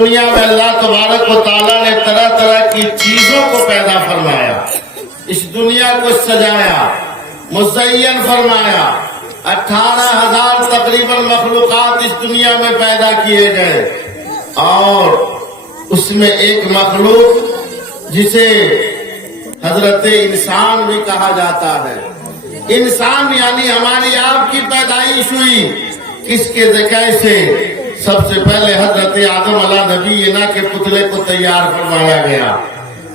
دنیا میں اللہ تبارک و تعالیٰ نے طرح طرح کی چیزوں کو پیدا فرمایا، اس دنیا کو سجایا، مزین فرمایا۔ 18,000 تقریباً مخلوقات اس دنیا میں پیدا کیے گئے، اور اس میں ایک مخلوق جسے حضرت انسان بھی کہا جاتا ہے۔ انسان یعنی ہماری آپ کی پیدائش ہوئی کس کے ذکر سے؟ سب سے پہلے حضرت آدم علیہ نبینا کے پتلے کو تیار فرمایا گیا،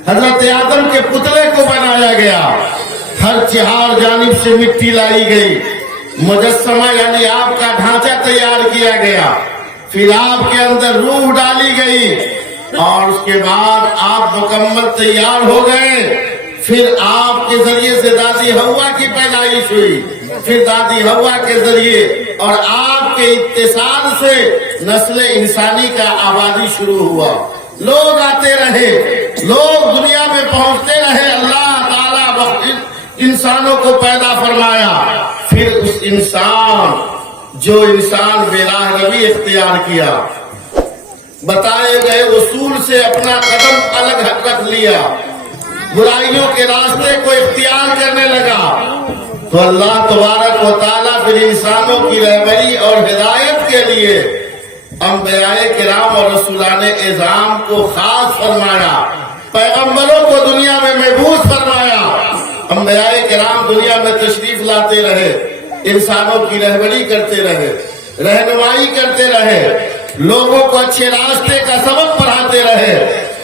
حضرت آدم کے پتلے کو بنایا گیا، ہر چہار جانب سے مٹی لائی گئی، مجسمہ یعنی آپ کا ڈھانچہ تیار کیا گیا، پھر آپ کے اندر روح ڈالی گئی، اور اس کے بعد آپ مکمل تیار ہو گئے۔ پھر آپ کے ذریعے سے دادی حوا کی پیدائش ہوئی، پھر دادی حوا کے ذریعے اور آپ کے اتصال سے نسل انسانی کا آبادی شروع ہوا۔ لوگ آتے رہے، لوگ دنیا میں پہنچتے رہے، اللہ تعالیٰ انسانوں کو پیدا فرمایا۔ پھر اس انسان جو انسان بے راہ روی اختیار کیا، بتائے گئے اصول سے اپنا قدم الگ رکھ لیا، برائیوں کے راستے کو اختیار کرنے لگا، تو اللہ تبارک و تعالیٰ پھر انسانوں کی رہبری اور ہدایت کے لیے انبیاء کرام اور رسولان اعظام کو خاص فرمایا، پیغمبروں کو دنیا میں مبعوث فرمایا۔ انبیاء کرام دنیا میں تشریف لاتے رہے، انسانوں کی رہبری کرتے رہے، رہنمائی کرتے رہے، لوگوں کو اچھے راستے کا سبق پڑھاتے رہے،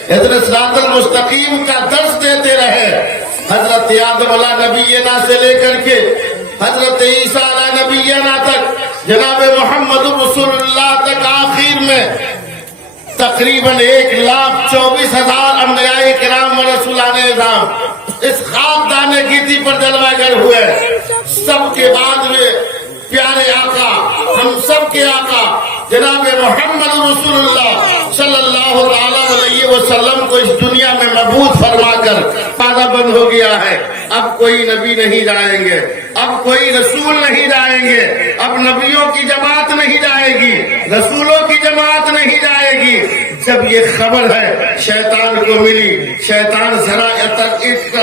حضرت صراط المستقیم کا درس دیتے رہے۔ حضرت آدم علیہ نبینا سے لے کر کے حضرت عیسیٰ علیہ نبینا تک، جناب محمد رسول اللہ تک، آخر میں تقریباً 1,24,000 انبیاء کرام و رسولان اعظام اس خاک دانے گیتی پر جلوہ گر ہوئے۔ سب کے بعد میں پیارے آقا، ہم سب کے آقا جناب محمد رسول اللہ صلی اللہ علیہ وسلم کو اس دنیا میں مبعوث فرما کر پادہ بند ہو گیا ہے۔ اب کوئی نبی نہیں جائیں گے، اب کوئی رسول نہیں جائیں گے، اب نبیوں کی جماعت نہیں جائے گی، رسولوں کی جماعت نہیں جائے گی۔ جب یہ خبر ہے شیطان کو ملی، شیطان ذرا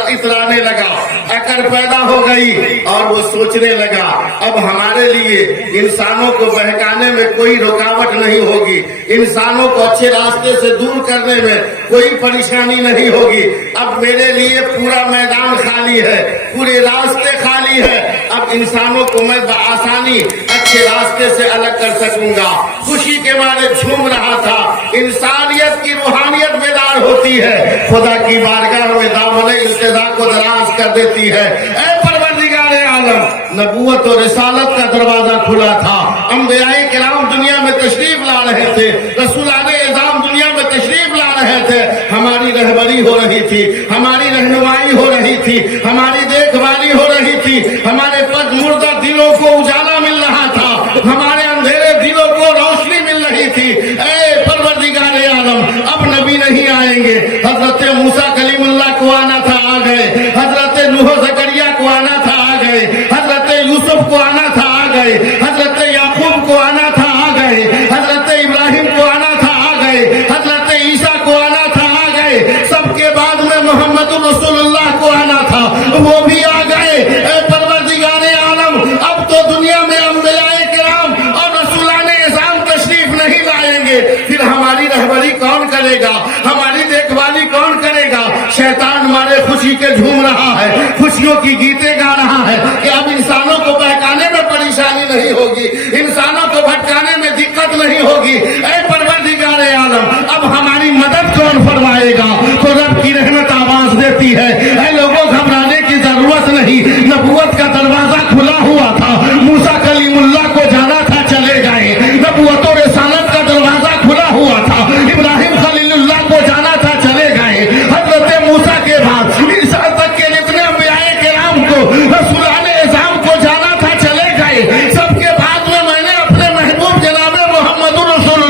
اترانے لگا، عقل پیدا ہو گئی، اور وہ سوچنے لگا اب ہمارے لیے انسانوں کو بہکانے میں کوئی رکاوٹ نہیں ہوگی، انسانوں کو اچھے راستے سے دور کرنے میں کوئی پریشانی نہیں ہوگی، اب میرے لیے پورا میدان خالی ہے، پورے راستے خالی ہے، اب انسانوں کو میں بآسانی اچھے راستے سے الگ کر سکوں گا۔ خوشی کے مارے جھوم رہا تھا۔ انسانیت کی روحانیت بیدار ہوتی ہے، خدا کی بارگاہ میں دامن التجا کو دراز کر دیتی ہے۔ اے پروردگار عالم، نبوت اور رسالت کا دروازہ کھلا تھا، انبیاء کرام دنیا میں تشریف لا رہے تھے، رسولان اعظام دنیا میں تشریف لا رہے تھے، ہماری رہبری ہو رہی تھی، ہماری رہنمائی ہو رہی تھی، ہماری دیکھ بھالی ہو رہی تھی، ہمارے پد مردہ دلوں کو اجالا مل رہا تھا، ہمارے اندھیرے دلوں کو روشنی مل رہی تھی۔ اے پروردگار عالم، اب نبی نہیں آئیں گے، حضرت موسیٰ کلیم اللہ کو آنا تھا، آ گئے، حضرت نوح زکریا کو آنا تھا، آ گئے، حضرت یوسف کو آنا تھا، آ گئے، حضرت یعقوب کو آنا تھا، آ گئے، حضرت ابراہیم کو آنا تھا، آ گئے، حضرت عیسیٰ کو آنا تھا، آ گئے، سب کے بعد میں محمد رسول اللہ کو آنا تھا، وہ بھی آ گئے۔ اے پروردگار عالم، اب تو دنیا میں انبیاء کرام اور رسولان اعظام تشریف نہیں لائیں گے، پھر ہماری رہبری کون کرے گا، ہماری دیکھ بھالی کون کرے گا؟ شیطان ہمارے خوشی کے جھوم رہا ہے، خوشیوں کی گیتیں گا رہا ہے کہ اب انسانوں کو بہکانے میں پریشانی نہیں ہوگی، انسانوں کو بھٹکانے میں دقت نہیں ہوگی۔ اے پروردگار عالم، اب ہماری مدد کون فرمائے گا؟ تو رب کی رحمت آواز دیتی ہے، اے لوگوں گھبرانے کی ضرورت نہیں، نبوت کا دروازہ کھلا ہوا تھا، موسیٰ کلیم اللہ کو جانا تھا، چلے گئے، نبوت و رسالت کا دروازہ کھلا ہوا تھا، ابراہیم خلیل اللہ کو جانا تھا، چلے گئے، حضرت موسیٰ کے بعد عیسیٰ تک کے جتنے انبیاء کرام کو، رسولان اعظام کو جانا تھا، چلے گئے، سب کے بعد میں نے اپنے محبوب جناب محمد رسول